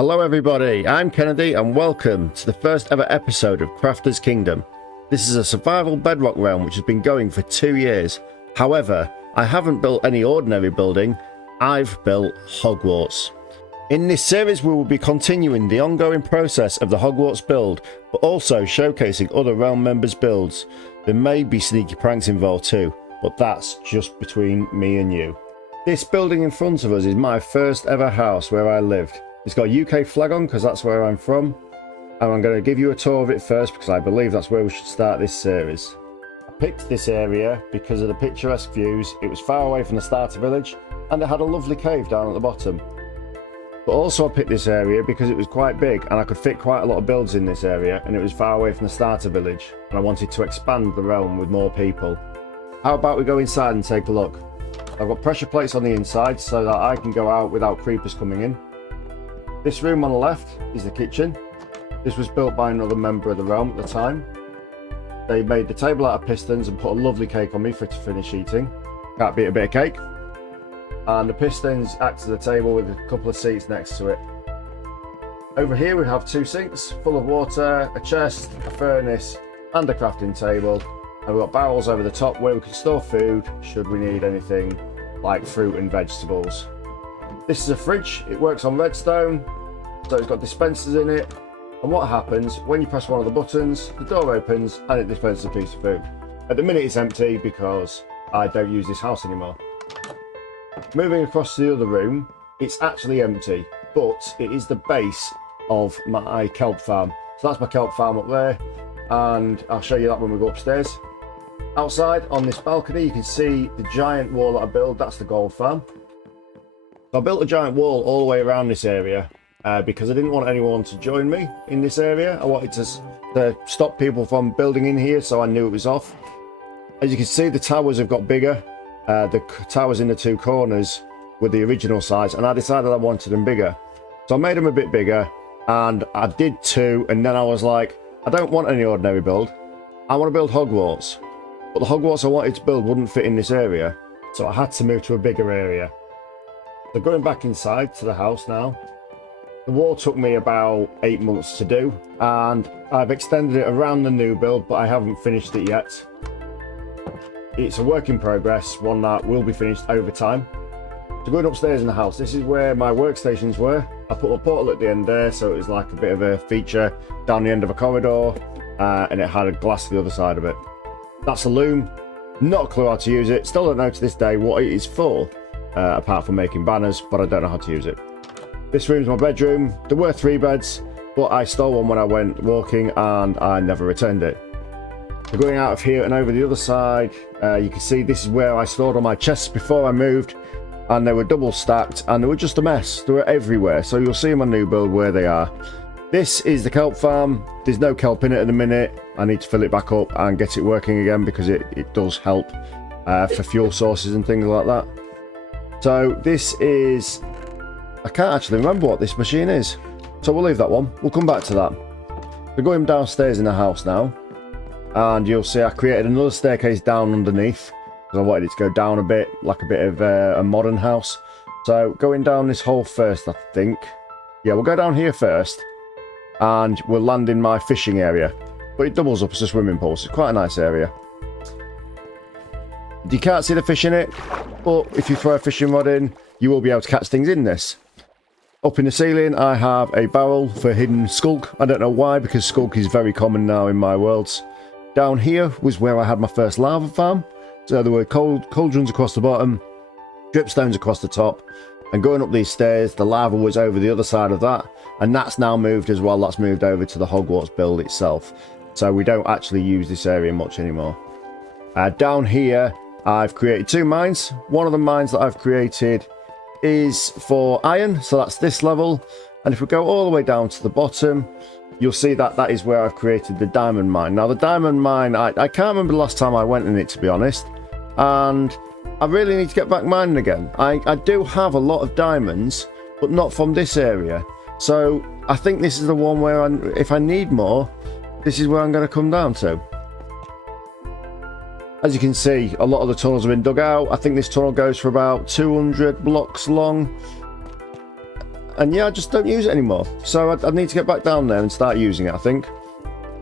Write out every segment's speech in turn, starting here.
Hello everybody, I'm Kennedy and welcome to the first ever episode of Crafter's Kingdom. This is a survival bedrock realm which has been going for 2 years. However, I haven't built any ordinary building, I've built Hogwarts. In this series we will be continuing the ongoing process of the Hogwarts build, but also showcasing other realm members' builds. There may be sneaky pranks involved too, but that's just between me and you. This building in front of us is my first ever house where I lived. It's got a UK flag on because that's where I'm from, and I'm going to give you a tour of it first because I believe that's where we should start this series. I picked this area because of the picturesque views. It was far away from the starter village and it had a lovely cave down at the bottom. But also I picked this area because it was quite big and I could fit quite a lot of builds in this area, and it was far away from the starter village and I wanted to expand the realm with more people. How about we go inside and take a look? I've got pressure plates on the inside so that I can go out without creepers coming in. This room on the left is the kitchen. This was built by another member of the realm at the time. They made the table out of pistons and put a lovely cake on me for to finish eating. Can't beat a bit of cake. And the pistons act as a table with a couple of seats next to it. Over here we have 2 sinks full of water, a chest, a furnace and a crafting table. And we've got barrels over the top where we can store food should we need anything like fruit and vegetables. This is a fridge. It works on redstone, so it's got dispensers in it, and what happens when you press one of the buttons, the door opens and it dispenses a piece of food. At the minute it's empty because I don't use this house anymore. Moving across to the other room, it's actually empty, but it is the base of my kelp farm. So that's my kelp farm up there, and I'll show you that when we go upstairs. Outside on this balcony you can see the giant wall that I built. That's the gold farm. So I built a giant wall all the way around this area because I didn't want anyone to join me in this area. I wanted to stop people from building in here, so I knew it was off. As you can see, the towers have got bigger. The towers in the 2 corners were the original size, and I decided I wanted them bigger. So I made them a bit bigger, and I did 2, and then I was like, I don't want any ordinary build. I want to build Hogwarts. But the Hogwarts I wanted to build wouldn't fit in this area, so I had to move to a bigger area. So going back inside to the house now, the wall took me about 8 months to do, and I've extended it around the new build, but I haven't finished it yet. It's a work in progress, one that will be finished over time. So going upstairs in the house, this is where my workstations were. I put a portal at the end there, so it was like a bit of a feature down the end of a corridor, and it had a glass to the other side of it. That's a loom. Not a clue how to use it. Still don't know to this day what it is for. Apart from making banners, but I don't know how to use it. This room's my bedroom. There were 3 beds, but I stole one when I went walking and I never returned it. So going out of here and over the other side, you can see this is where I stored all my chests before I moved, and they were double stacked and they were just a mess. They were everywhere, so you'll see in my new build where they are. This is the kelp farm. There's no kelp in it at the minute. I need to fill it back up and get it working again because it does help for fuel sources and things like that. So this is, I can't actually remember what this machine is, so we'll leave that one. We'll come back to that. We're going downstairs in the house now, and you'll see I created another staircase down underneath because I wanted it to go down a bit, like a bit of a modern house. So going down this hole first, I think. Yeah, we'll go down here first, and we'll land in my fishing area. But it doubles up as a swimming pool, so it's quite a nice area. You can't see the fish in it, but if you throw a fishing rod in, you will be able to catch things in this. Up in the ceiling, I have a barrel for hidden skulk. I don't know why, because skulk is very common now in my worlds. Down here was where I had my first lava farm. So there were cauldrons across the bottom, dripstones across the top, and going up these stairs, the lava was over the other side of that, and that's now moved as well. That's moved over to the Hogwarts build itself. So we don't actually use this area much anymore. Down here, I've created 2 mines. One of the mines that I've created is for iron, so that's this level. And if we go all the way down to the bottom, you'll see that that is where I've created the diamond mine. Now the diamond mine, I can't remember the last time I went in it, to be honest. And I really need to get back mining again. I do have a lot of diamonds, but not from this area. So I think this is the one where if I need more, this is where I'm going to come down to. As you can see, a lot of the tunnels have been dug out. I think this tunnel goes for about 200 blocks long. And yeah, I just don't use it anymore. So I need to get back down there and start using it, I think.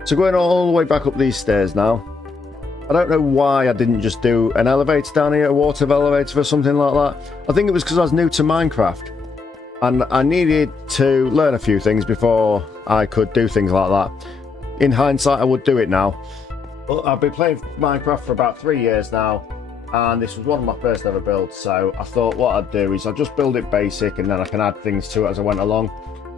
So going all the way back up these stairs now. I don't know why I didn't just do an elevator down here, a water elevator or something like that. I think it was because I was new to Minecraft. And I needed to learn a few things before I could do things like that. In hindsight, I would do it now. But I've been playing Minecraft for about 3 years now. And this was one of my first ever builds. So I thought what I'd do is I'd just build it basic and then I can add things to it as I went along.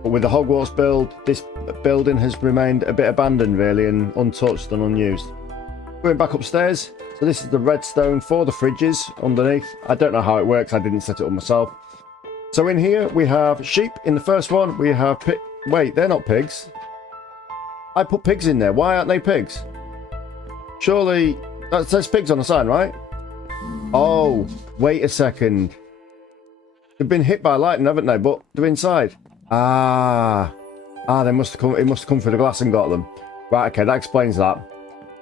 But with the Hogwarts build, this building has remained a bit abandoned really and untouched and unused. Going back upstairs, so this is the redstone for the fridges underneath. I don't know how it works, I didn't set it up myself. So in here we have sheep in the first one, we have wait, they're not pigs. I put pigs in there, why aren't they pigs? Surely, that says pigs on the sign, right? Oh, wait a second. They've been hit by lightning, haven't they? But they're inside. They must have come, it must have come through the glass and got them. Right, okay, that explains that.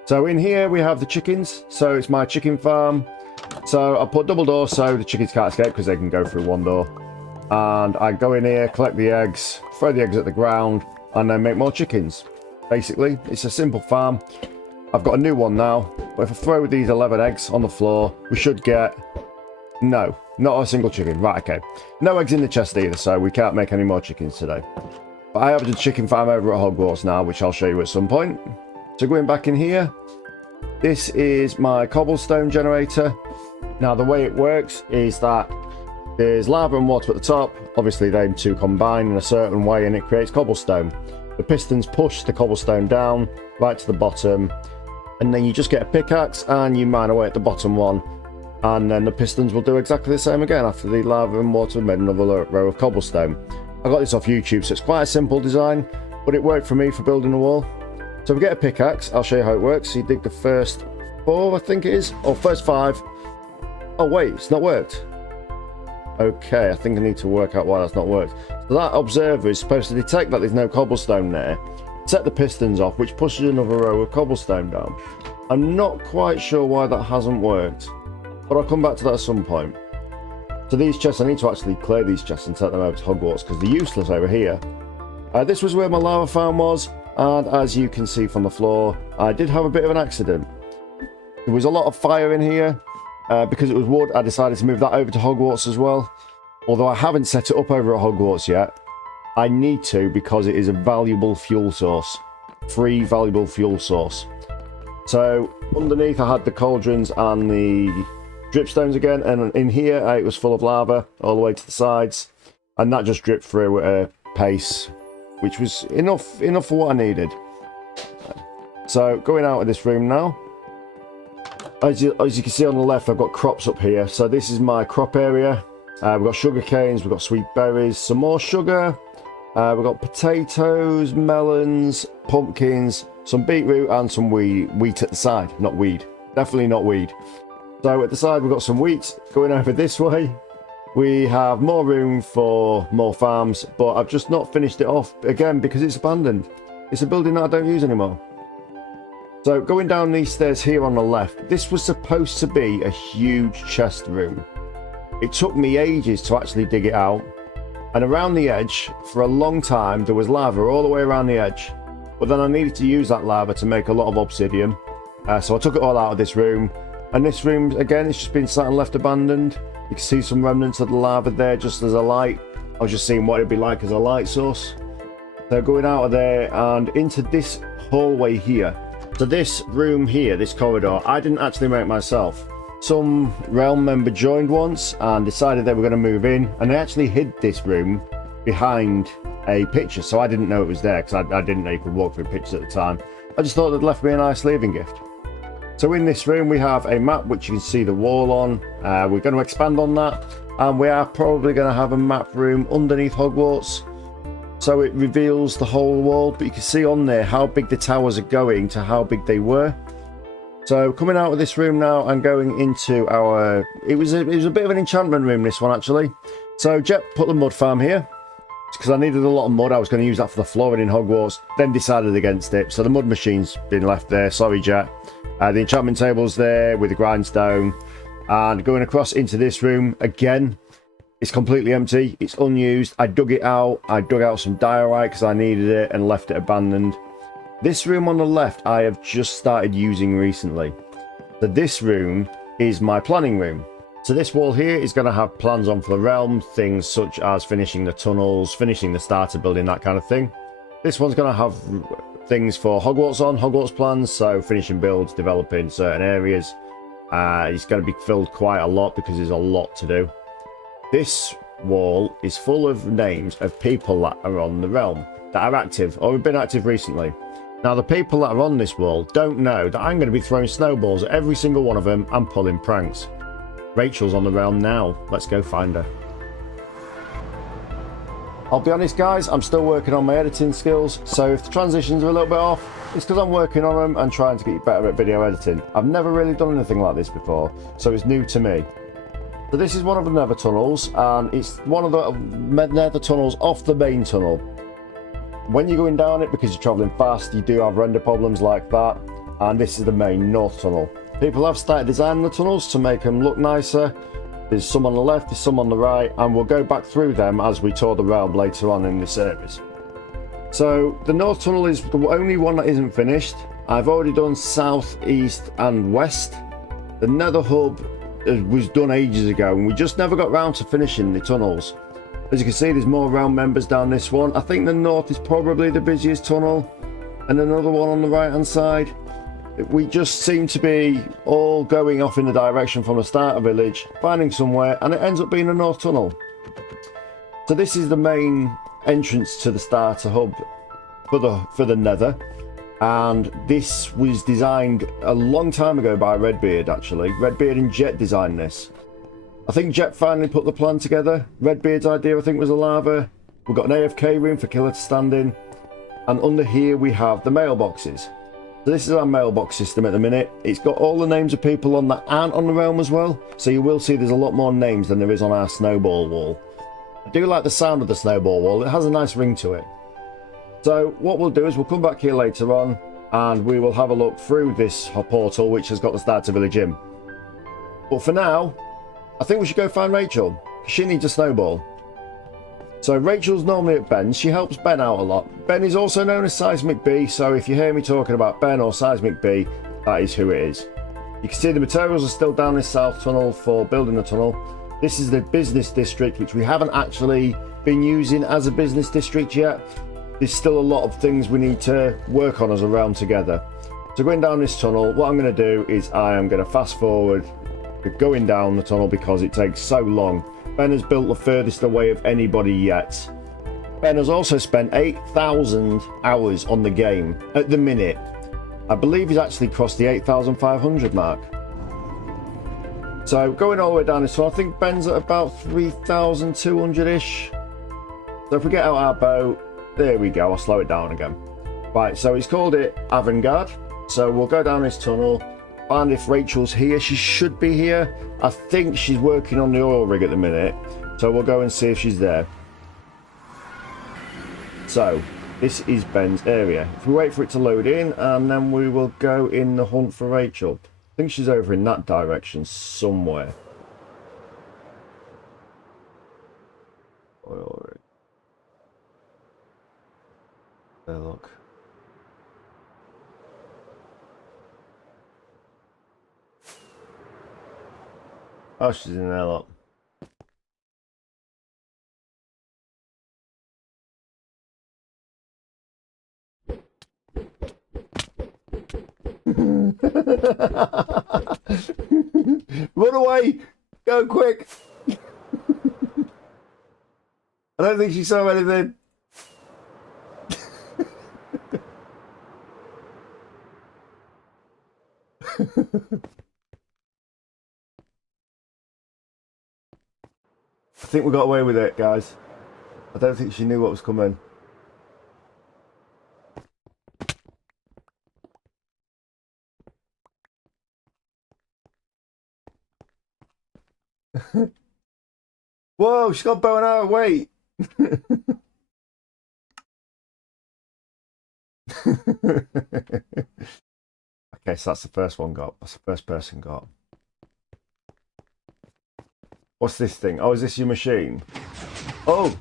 So in here we have the chickens. So it's my chicken farm. So I put double doors so the chickens can't escape because they can go through one door. And I go in here, collect the eggs, throw the eggs at the ground, and then make more chickens. Basically, it's a simple farm. I've got a new one now, but if I throw these 11 eggs on the floor, we should get... No, not a single chicken. Right, okay. No eggs in the chest either, so we can't make any more chickens today. But I have a chicken farm over at Hogwarts now, which I'll show you at some point. So going back in here, this is my cobblestone generator. Now the way it works is that there's lava and water at the top. Obviously they two combine in a certain way and it creates cobblestone. The pistons push the cobblestone down right to the bottom, and then you just get a pickaxe and you mine away at the bottom one, and then the pistons will do exactly the same again after the lava and water made another row of cobblestone. I got this off YouTube, so it's quite a simple design, but it worked for me for building a wall. So we get a pickaxe, I'll show you how it works. So you dig the first 4, I think it is, or first 5. Oh wait, it's not worked. Okay, I think I need to work out why that's not worked. So that observer is supposed to detect that there's no cobblestone there, set the pistons off, which pushes another row of cobblestone down. I'm not quite sure why that hasn't worked, but I'll come back to that at some point. So these chests, I need to actually clear these chests and take them over to Hogwarts because they're useless over here. This was where my lava farm was, and as you can see from the floor, I did have a bit of an accident. There was a lot of fire in here. Because it was wood, I decided to move that over to Hogwarts as well. Although I haven't set it up over at Hogwarts yet. I need to because it is a valuable fuel source. Free valuable fuel source. So underneath I had the cauldrons and the dripstones again. And in here it was full of lava all the way to the sides. And that just dripped through at a pace, which was enough for what I needed. So going out of this room now. As you can see on the left, I've got crops up here. So this is my crop area. We've got sugar canes, we've got sweet berries, some more sugar. We've got potatoes, melons, pumpkins, some beetroot and some wheat at the side. Not weed. Definitely not weed. So at the side, we've got some wheat. Going over this way, we have more room for more farms. But I've just not finished it off again because it's abandoned. It's a building that I don't use anymore. So going down these stairs here on the left, this was supposed to be a huge chest room. It took me ages to actually dig it out. And around the edge, for a long time, there was lava all the way around the edge. But then I needed to use that lava to make a lot of obsidian. So I took it all out of this room. And this room, again, it's just been sat and left abandoned. You can see some remnants of the lava there just as a light. I was just seeing what it'd be like as a light source. So going out of there and into this hallway here. So this room here, this corridor, I didn't actually make myself. Some realm member joined once and decided they were going to move in, and they actually hid this room behind a picture, so I didn't know it was there because I didn't know you could walk through pictures at the time. I just thought they'd left me a nice leaving gift. So in this room we have a map which you can see the wall on. We're going to expand on that, and we are probably going to have a map room underneath Hogwarts. So it reveals the whole wall, but you can see on there how big the towers are going to how big they were. So coming out of this room now and going into our... It was a bit of an enchantment room, this one actually. So Jet put the mud farm here because I needed a lot of mud. I was going to use that for the flooring in Hogwarts, then decided against it. So the mud machine's been left there. Sorry, Jet. The enchantment table's there with the grindstone. And going across into this room again. It's completely empty. It's unused. I dug it out. I dug out some diorite because I needed it and left it abandoned. This room on the left, I have just started using recently. So this room is my planning room. So this wall here is going to have plans on for the realm, things such as finishing the tunnels, finishing the starter building, that kind of thing. This one's going to have things for Hogwarts on, Hogwarts plans, so finishing builds, developing certain areas. It's going to be filled quite a lot because there's a lot to do. This wall is full of names of people that are on the realm, that are active or have been active recently. Now, the people that are on this wall don't know that I'm going to be throwing snowballs at every single one of them and pulling pranks. Rachel's on the realm now. Let's go find her. I'll be honest, guys, I'm still working on my editing skills, so if the transitions are a little bit off, it's because I'm working on them and trying to get better at video editing. I've never really done anything like this before, so it's new to me. So this is one of the nether tunnels, and it's one of the nether tunnels off the main tunnel. When you're going down it, because you're travelling fast, you do have render problems like that, and this is the main north tunnel. People have started designing the tunnels to make them look nicer. There's some on the left, there's some on the right, and we'll go back through them as we tour the realm later on in this series. So the north tunnel is the only one that isn't finished. I've already done south, east and west. The nether hub was done ages ago, and we just never got round to finishing the tunnels. As you can see, there's more realm members down this one. I think the north is probably the busiest tunnel, and another one on the right hand side. We just seem to be all going off in the direction from the starter village, finding somewhere, and it ends up being a north tunnel. So this is the main entrance to the starter hub for the nether, and this was designed a long time ago by Redbeard. Actually, Redbeard and Jet designed this. I think Jet finally put the plan together. Redbeard's idea, I think, was a lava. We've got an AFK room for Killer to stand in, and under here we have the mailboxes. So this is our mailbox system at the minute. It's got all the names of people on that aren't on the realm as well, so you will see there's a lot more names than there is on our snowball wall. I do like the sound of the snowball wall. It has a nice ring to it. So what we'll do is we'll come back here later on, and we will have a look through this portal, which has got the starter village in. But for now, I think we should go find Rachel. She needs a snowball. So Rachel's normally at Ben's. She helps Ben out a lot. Ben is also known as Seismic B, so if you hear me talking about Ben or Seismic B, that is who it is. You can see the materials are still down this south tunnel for building the tunnel. This is the business district, which we haven't actually been using as a business district yet. There's still a lot of things we need to work on as a realm together. So going down this tunnel, what I'm going to do is I am going to fast forward going down the tunnel because it takes so long. Ben has built the furthest away of anybody yet. Ben has also spent 8,000 hours on the game at the minute. I believe he's actually crossed the 8,500 mark. So going all the way down this tunnel, I think Ben's at about 3,200-ish. So if we get out our boat, there we go, I'll slow it down again. Right, so he's called it Avant-Garde. So we'll go down this tunnel, find if Rachel's here. She should be here. I think she's working on the oil rig at the minute, so we'll go and see if she's there. So this is Ben's area. If we wait for it to load in, and then we will go in the hunt for Rachel. I think she's over in that direction somewhere. Oil rig. There, look. Oh, she's in there, look. Run away! Go quick! I don't think she saw anything. I think we got away with it, guys. I don't think she knew what was coming. Whoa, she's got bow and arrow, wait! Okay, so that's the first one got. That's the first person got. What's this thing? Oh, is this your machine? Oh!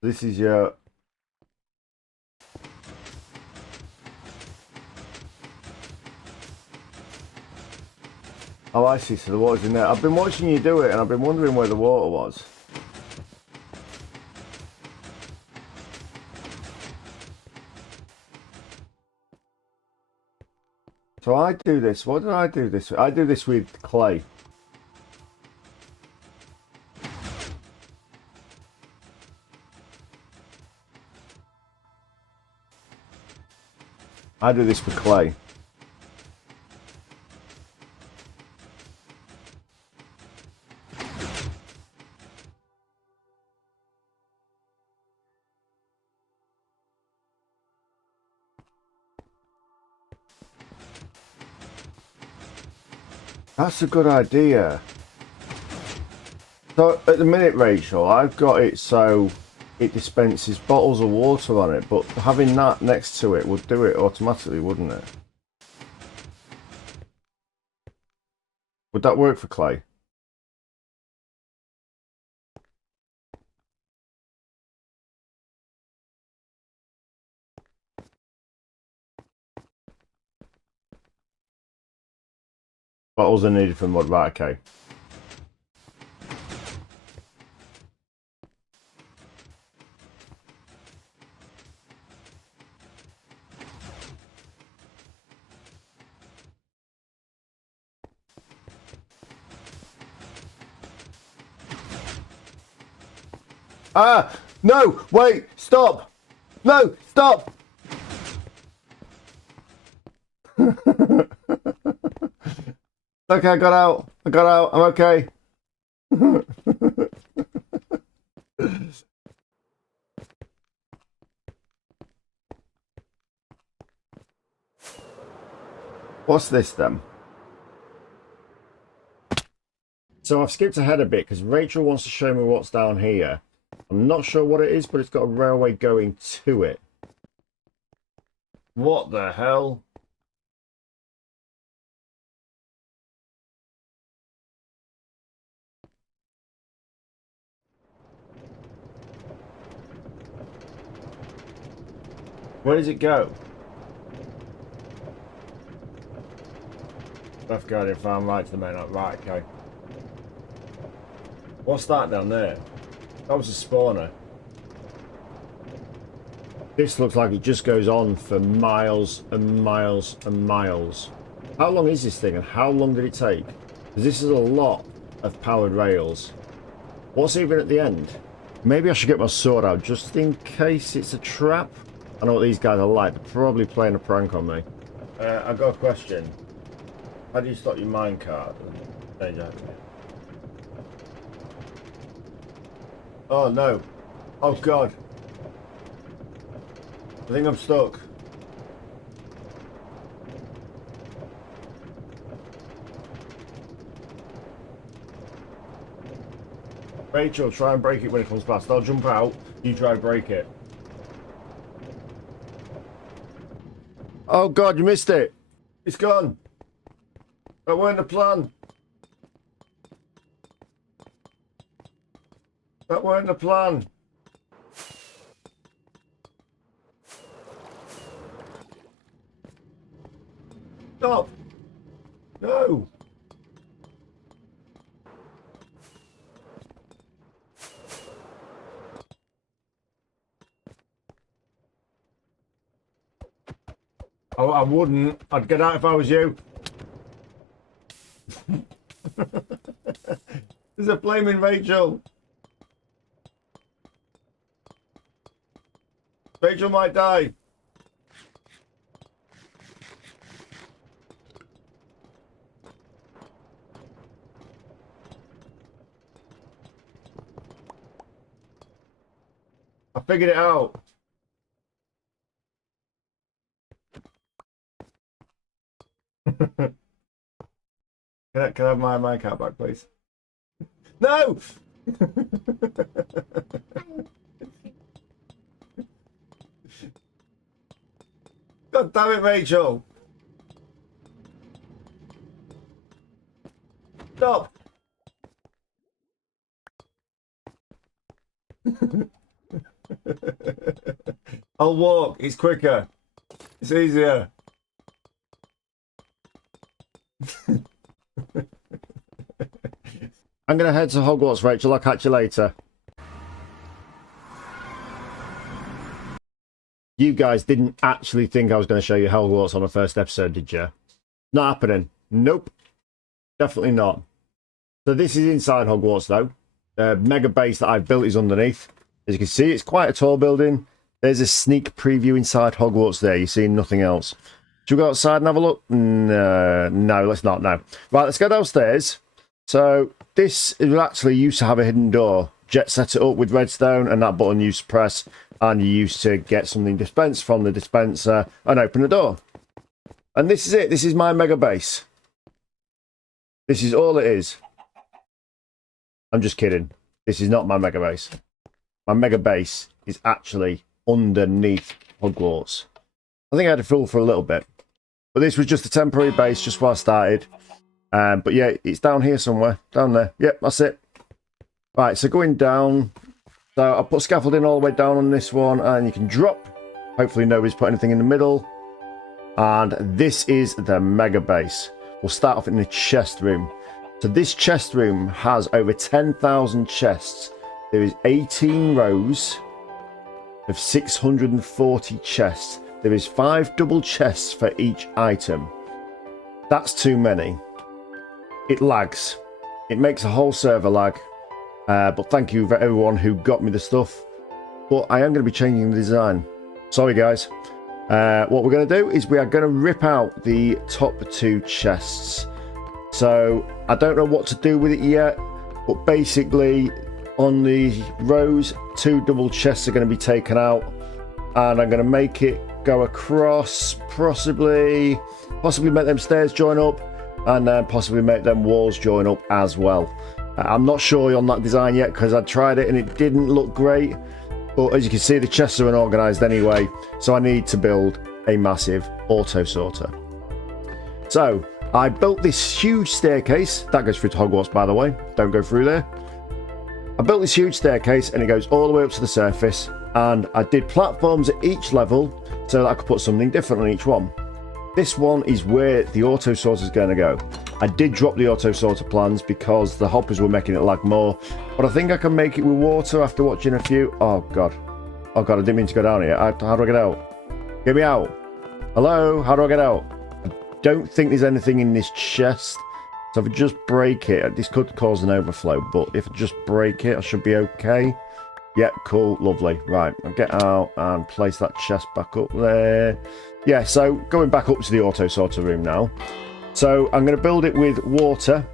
This is your... Oh, I see. So the water's in there. I've been watching you do it, and I've been wondering where the water was. So I do this. What did I do this with? I do this with clay. I do this with clay. That's a good idea. So at the minute, Rachel, I've got it so it dispenses bottles of water on it, but having that next to it would do it automatically, wouldn't it? Would that work for clay? Bottles are needed for mud, right, okay. Ah! No! Wait! Stop! No! Stop! Okay, I got out. I got out. I'm okay. What's this then? So I've skipped ahead a bit because Rachel wants to show me what's down here. I'm not sure what it is, but it's got a railway going to it. What the hell? Where does it go? Left Guardian Farm, right to the main. Right, okay. What's that down there? That was a spawner. This looks like it just goes on for miles and miles and miles. How long is this thing and how long did it take? Because this is a lot of powered rails. What's even at the end? Maybe I should get my sword out just in case it's a trap. I know what these guys are like. They're probably playing a prank on me. I've got a question. How do you stop your minecart? Oh no. Oh god. I think I'm stuck. Rachel, try and break it when it comes past. I'll jump out. You try and break it. Oh god, you missed it. It's gone. That weren't the plan. That weren't the plan. Stop. No. Oh, I wouldn't. I'd get out if I was you. There's a flaming Rachel. Rachel might die. I figured it out. Can I have my minecart back, please? No! God damn it, Rachel! Stop. I'll walk. It's quicker. It's easier. I'm going to head to Hogwarts, Rachel. I'll catch you later. You guys didn't actually think I was going to show you Hogwarts on the first episode, did you? Not happening. Nope. Definitely not. So this is inside Hogwarts, though. The mega base that I've built is underneath. As you can see, it's quite a tall building. There's a sneak preview inside Hogwarts there. You're seeing nothing else. Should we go outside and have a look? No, let's not now. Right, let's go downstairs. So this is actually used to have a hidden door. Jet set it up with redstone, and that button you used to press, and you used to get something dispensed from the dispenser and open the door. And this is it. This is my mega base. This is all it is. I'm just kidding. This is not my mega base. My mega base is actually underneath Hogwarts. I think I had to fool for a little bit. But this was just a temporary base just where I started. But yeah, it's down here somewhere. Down there. Yep, that's it. Right, so going down. So I'll put scaffolding all the way down on this one, and you can drop. Hopefully nobody's put anything in the middle. And this is the mega base. We'll start off in the chest room. So this chest room has over 10,000 chests. There is 18 rows of 640 chests. There is 5 double chests for each item. That's too many. It lags. It makes a whole server lag. But thank you for everyone who got me the stuff. But I am going to be changing the design. Sorry, guys. What we're going to do is we are going to rip out the top 2 chests. So I don't know what to do with it yet. But basically, on the rows, 2 double chests are going to be taken out. And I'm going to make it go across, possibly make them stairs join up, and then possibly make them walls join up as well. I'm not sure on that design yet because I tried it and it didn't look great. But as you can see, the chests are unorganised anyway, so I need to build a massive auto sorter. So I built this huge staircase. That goes through to Hogwarts, by the way. Don't go through there. I built this huge staircase and it goes all the way up to the surface. And I did platforms at each level so that I could put something different on each one. This one is where the auto sorter is going to go. I did drop the auto sorter plans because the hoppers were making it lag more. But I think I can make it with water after watching a few. Oh, God. Oh, God, I didn't mean to go down here. How do I get out? Get me out. Hello? How do I get out? I don't think there's anything in this chest. So if I just break it, this could cause an overflow. But if I just break it, I should be okay. Yeah, cool, lovely. Right, I'll get out and place that chest back up there. Yeah, so going back up to the auto sorter room now. So I'm going to build it with water.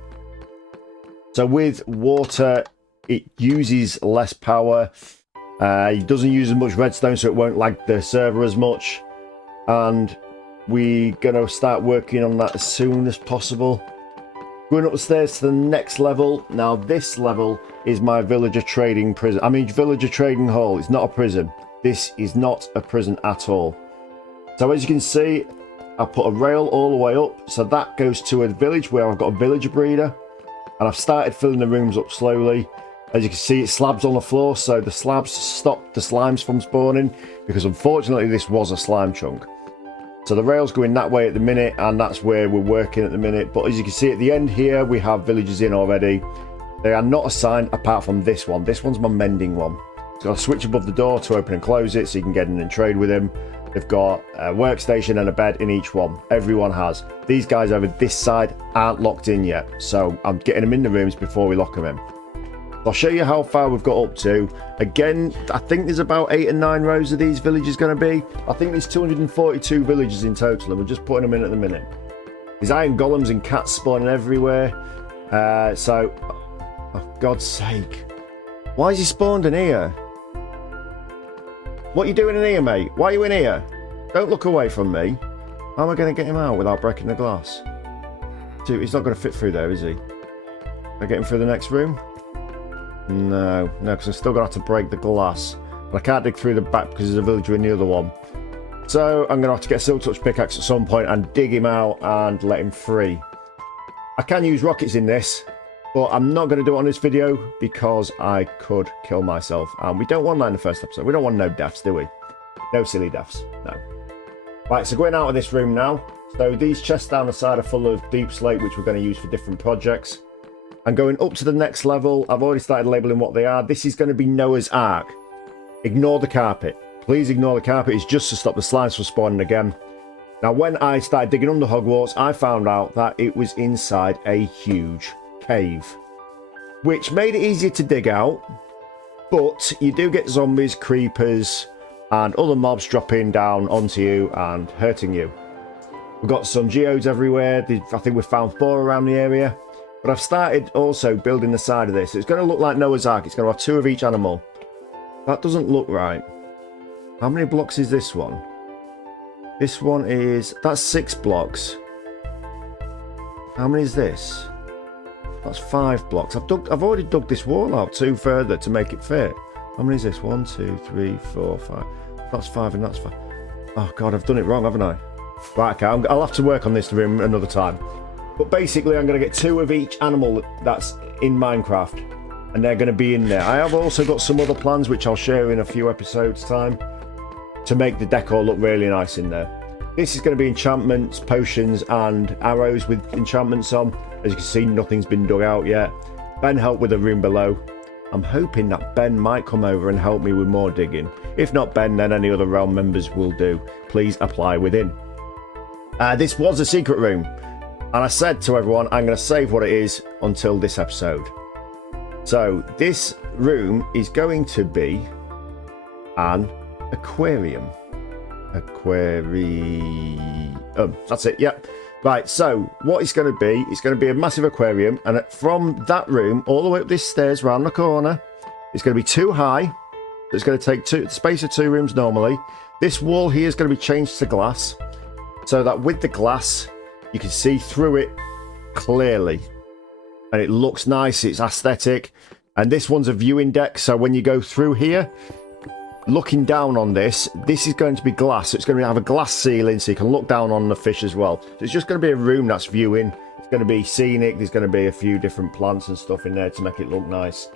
So with water, it uses less power. It doesn't use as much redstone, so it won't lag the server as much. And we're going to start working on that as soon as possible. Going up the stairs to the next level. Now this level is my villager trading prison. I mean villager trading hall. It's not a prison. This is not a prison at all. So as you can see, I put a rail all the way up. So that goes to a village where I've got a villager breeder. And I've started filling the rooms up slowly. As you can see, it's slabs on the floor. So the slabs stop the slimes from spawning. Because unfortunately this was a slime chunk. So the rail's going that way at the minute, and that's where we're working at the minute. But as you can see at the end here, we have villagers in already. They are not assigned apart from this one. This one's my mending one. It's got a switch above the door to open and close it so you can get in and trade with him. They've got a workstation and a bed in each one. Everyone has. These guys over this side aren't locked in yet. So I'm getting them in the rooms before we lock them in. I'll show you how far we've got up to. Again, I think there's about 8 or 9 rows of these villages going to be. I think there's 242 villages in total, and we're just putting them in at the minute. There's iron golems and cats spawning everywhere. So, for God's sake. Why is he spawned in here? What are you doing in here, mate? Why are you in here? Don't look away from me. How am I going to get him out without breaking the glass? Dude, he's not going to fit through there, is he? Can I get him through the next room? No, because I'm still going to have to break the glass. And I can't dig through the back because there's a villager in the other one. So I'm going to have to get a silk touch pickaxe at some point and dig him out and let him free. I can use rockets in this, But I'm not going to do it on this video because I could kill myself. And we don't want that in the first episode. We don't want no deaths, do we? No silly deaths. No. Right, so going out of this room now. So these chests down the side are full of deep slate, which we're going to use for different projects. And going up to the next level, I've already started labeling what they are. This is going to be Noah's Ark. Ignore the carpet. Please ignore the carpet. It's just to stop the slimes from spawning again. Now, when I started digging under Hogwarts, I found out that it was inside a huge cave, which made it easier to dig out. But you do get zombies, creepers, and other mobs dropping down onto you and hurting you. We've got some geodes everywhere. I think we've found 4 around the area. But I've started also building the side of this. It's going to look like Noah's Ark. It's going to have 2 of each animal. That doesn't look right. How many blocks is this one? This one is... That's 6 blocks. How many is this? That's 5 blocks. I've already dug this wall out 2 further to make it fit. How many is this? 1, 2, 3, 4, 5. That's 5 and that's 5. Oh, God, I've done it wrong, haven't I? Right, okay, I'll have to work on this room another time. But basically, I'm going to get 2 of each animal that's in Minecraft. And they're going to be in there. I have also got some other plans, which I'll share in a few episodes' time, to make the decor look really nice in there. This is going to be enchantments, potions, and arrows with enchantments on. As you can see, nothing's been dug out yet. Ben helped with the room below. I'm hoping that Ben might come over and help me with more digging. If not Ben, then any other realm members will do. Please apply within. This was a secret room. And I said to everyone, I'm going to save what it is until this episode. So this room is going to be an aquarium. That's it, yep. Right, so what it's going to be a massive aquarium. And from that room, all the way up these stairs round the corner, it's going to be 2 high. It's going to take the space of 2 rooms normally. This wall here is going to be changed to glass. So that with the glass, you can see through it clearly. And it looks nice, it's aesthetic. And this one's a viewing deck, so when you go through here, looking down on this is going to be glass. So it's going to have a glass ceiling, so you can look down on the fish as well. So it's just going to be a room that's viewing. It's going to be scenic. There's going to be a few different plants and stuff in there to make it look nice.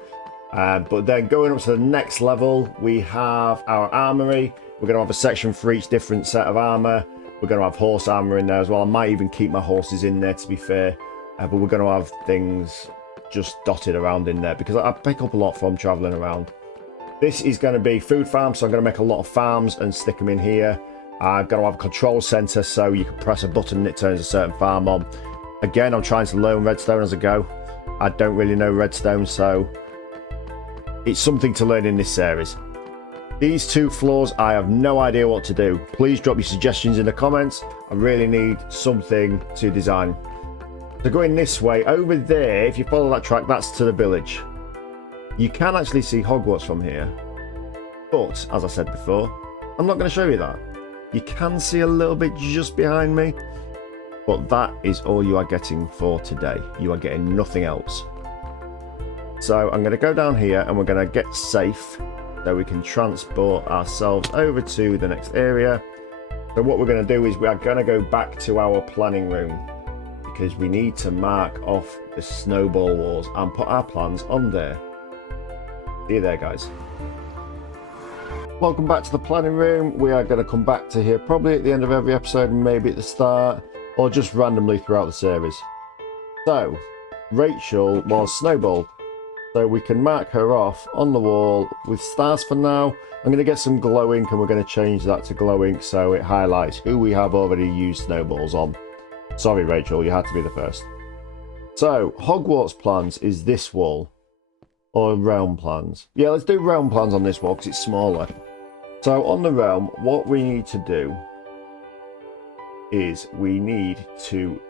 But then going up to the next level, we have our armory. We're going to have a section for each different set of armor. We're going to have horse armor in there as well. I might even keep my horses in there, to be fair. But we're going to have things just dotted around in there because I pick up a lot from traveling around. This is going to be food farm, so I'm going to make a lot of farms and stick them in here. I'm going to have a control center, so you can press a button and it turns a certain farm on. Again, I'm trying to learn redstone as I go. I don't really know redstone, so it's something to learn in this series. These 2 floors, I have no idea what to do. Please drop your suggestions in the comments. I really need something to design. So going this way, over there, if you follow that track, that's to the village. You can actually see Hogwarts from here. But, as I said before, I'm not going to show you that. You can see a little bit just behind me. But that is all you are getting for today. You are getting nothing else. So I'm going to go down here and we're going to get safe. So we can transport ourselves over to the next area. So what we're going to do is we are going to go back to our planning room. Because we need to mark off the Snowball Wars and put our plans on there. See you there, guys. Welcome back to the planning room. We are going to come back to here probably at the end of every episode, maybe at the start, or just randomly throughout the series. So, Rachel was Snowball. So we can mark her off on the wall with stars for now. I'm going to get some glow ink and we're going to change that to glow ink so it highlights who we have already used snowballs on. Sorry, Rachel, you had to be the first. So, Hogwarts plans is this wall. Or realm plans. Yeah, let's do realm plans on this wall because it's smaller. So, on the realm, what we need to do is we need to,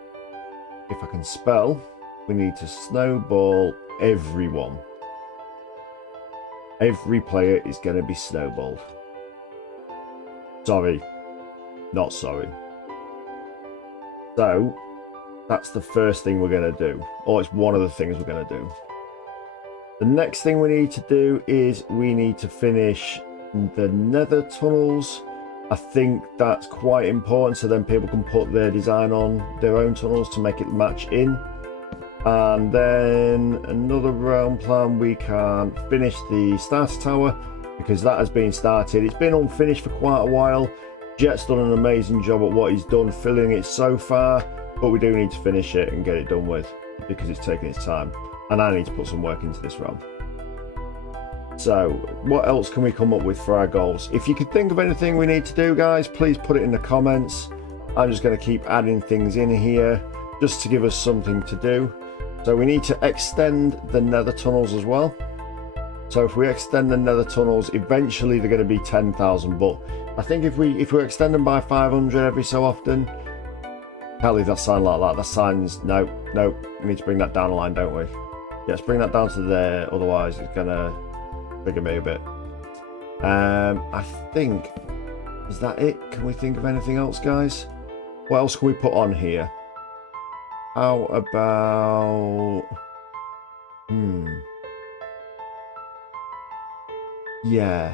if I can spell, we need to snowball everyone. Every player is going to be snowballed. Sorry. Not sorry. So, that's the first thing we're going to do. Or it's one of the things we're going to do. The next thing we need to do is we need to finish the nether tunnels. I think that's quite important so then people can put their design on their own tunnels to make it match in. And then another realm plan, we can finish the starter tower because that has been started. It's been unfinished for quite a while. Jet's done an amazing job at what he's done filling it so far, but we do need to finish it and get it done with because it's taking its time. And I need to put some work into this realm. So what else can we come up with for our goals? If you could think of anything we need to do, guys, please put it in the comments. I'm just going to keep adding things in here just to give us something to do. So we need to extend the nether tunnels as well. So if we extend the nether tunnels, eventually they're going to be 10,000. But I think if we extend them by 500 every so often, can't leave that sign like that. That sign's no. We need to bring that down a line, don't we? Yes, bring that down to there. Otherwise, it's gonna figure me a bit. I think, is that it? Can we think of anything else, guys? What else can we put on here? How about... Yeah.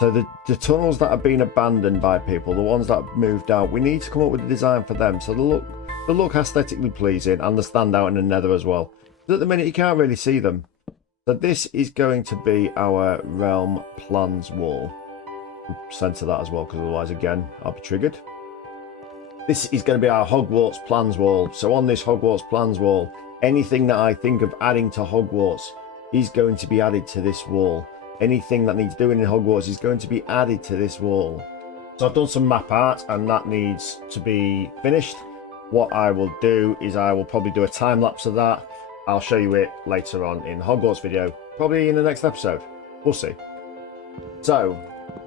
So the tunnels that have been abandoned by people, the ones that have moved out, we need to come up with a design for them. So they look aesthetically pleasing and they stand out in the nether as well. But at the minute, you can't really see them. So this is going to be our realm plans wall. We'll center that as well, because otherwise, again, I'll be triggered. This is going to be our Hogwarts plans wall. So on this Hogwarts plans wall, anything that I think of adding to Hogwarts is going to be added to this wall. Anything that needs doing in Hogwarts is going to be added to this wall. So I've done some map art and that needs to be finished. What I will do is I will probably do a time lapse of that. I'll show you it later on in Hogwarts video, probably in the next episode. We'll see. So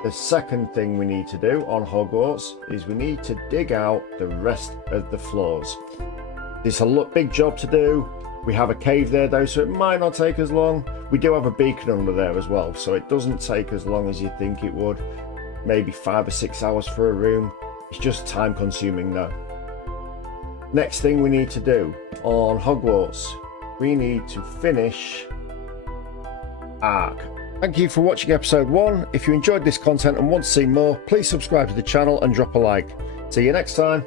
the second thing we need to do on Hogwarts is we need to dig out the rest of the floors. It's a big job to do. We have a cave there though, so it might not take as long. We do have a beacon under there as well, so it doesn't take as long as you think it would. Maybe 5 or 6 hours for a room. It's just time consuming though. Next thing we need to do on Hogwarts, we need to finish Ark. Thank you for watching episode 1. If you enjoyed this content and want to see more, please subscribe to the channel and drop a like. See you next time.